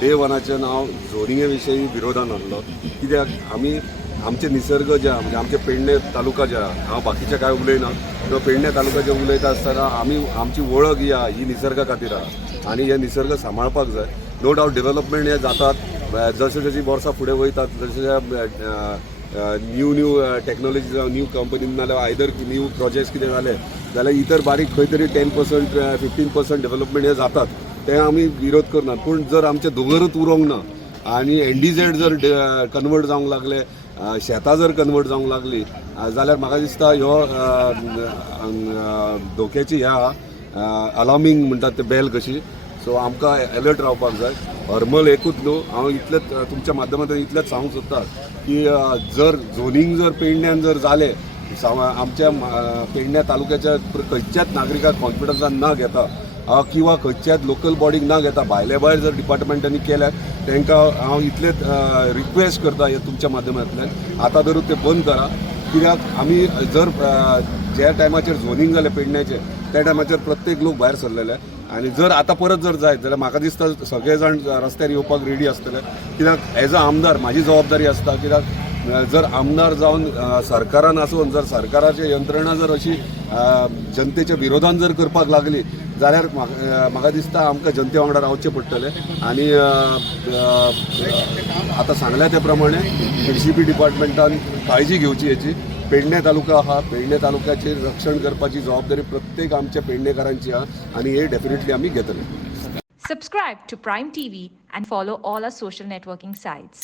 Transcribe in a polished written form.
Day वनाचें नांव झोनिंगे विशयी विरोधान आहलो, कित्याक आमी आमचे निसर्ग जे म्हणजे आमचे पेडणे तालुका जे आहा, हांव बाकीचे काय उलयना, तो पेडणे तालुकाचे उलयता आसतना आमची वळख ही निसर्गा खातीर आहा आनी हे निसर्ग सांबाळपाक जाय. नो डावट डेव्हलपमेंट हे जातात, जशें जशी वर्सां फुडें वयतात जशें न्यू टॅक्नॉलॉजी जावं न्यू कंपनीन नाल्यार आयदर न्यू प्रोजेक्ट्स कितें जाले जाल्यार इतर बारीक खंय तरी 10% 15% डेव्हलपमेंट हे जातात, ते आमी विरोध करनात. पूण जर आमचे दोंगरच उरोंक ना आनी एनडीझेड जर कन्वर्ट जावंक लागले, शेतां जर कन्वर्ट जावंक लागली जाल्यार म्हाका दिसता ह्यो धोक्याची ह्या अलार्मींग म्हणटात ते बेल कशी. सो आमकां अलर्ट रावपाक जाय. हरमल एकूच न्हू, हांव इतलेंच तुमच्या माध्यमांतल्यान इतलेंच सांगूंक सोदता की जर झोनींग जर पेडण्यान जर जालें, आमच्या पेडण्या तालुक्याच्या खंयच्याच नागरिकाक कॉन्फिडन्सान न घेता किंवा खंयच्याच लोकल बॉडीक ना घेता, भायल्या भायर जर डिपार्टमेंटांनी केल्यार तांकां हांव इतलेंच रिक्वेस्ट करता हे तुमच्या माध्यमांतल्यान, आतां धरून ते बंद करा. कित्याक आमी जर ज्या टायमाचेर झोनींग जालें पेडण्याचें त्या टायमाचेर प्रत्येक लोक भायर सरलेले आनी जर आतां परत जर जायत जाल्यार म्हाका दिसता सगळे जाण रस्त्यार येवपाक रेडी आसतले. कित्याक एज अ आमदार म्हाजी जबाबदारी आसता, कित्याक जर आमदार जावन सरकारान आसून जर सरकाराची यंत्रणा जर अशी जनतेच्या विरोधान जर करपाक लागली जाल्यार म्हाका दिसता आमकां जनते वांगडा रावचें पडटलें. आनी आतां सांगल्या त्या प्रमाणे एसीपी डिपार्टमेंटान काळजी घेवची हेची. पेडणे तालुका आहा, पेडणे तालुक्याचेर रक्षण करपाची जबाबदारी प्रत्येक आमच्या पेडणेकारांची आहा आनी हे डेफिनेटली आमी घेतले. Subscribe to Prime TV and follow all our social networking sites.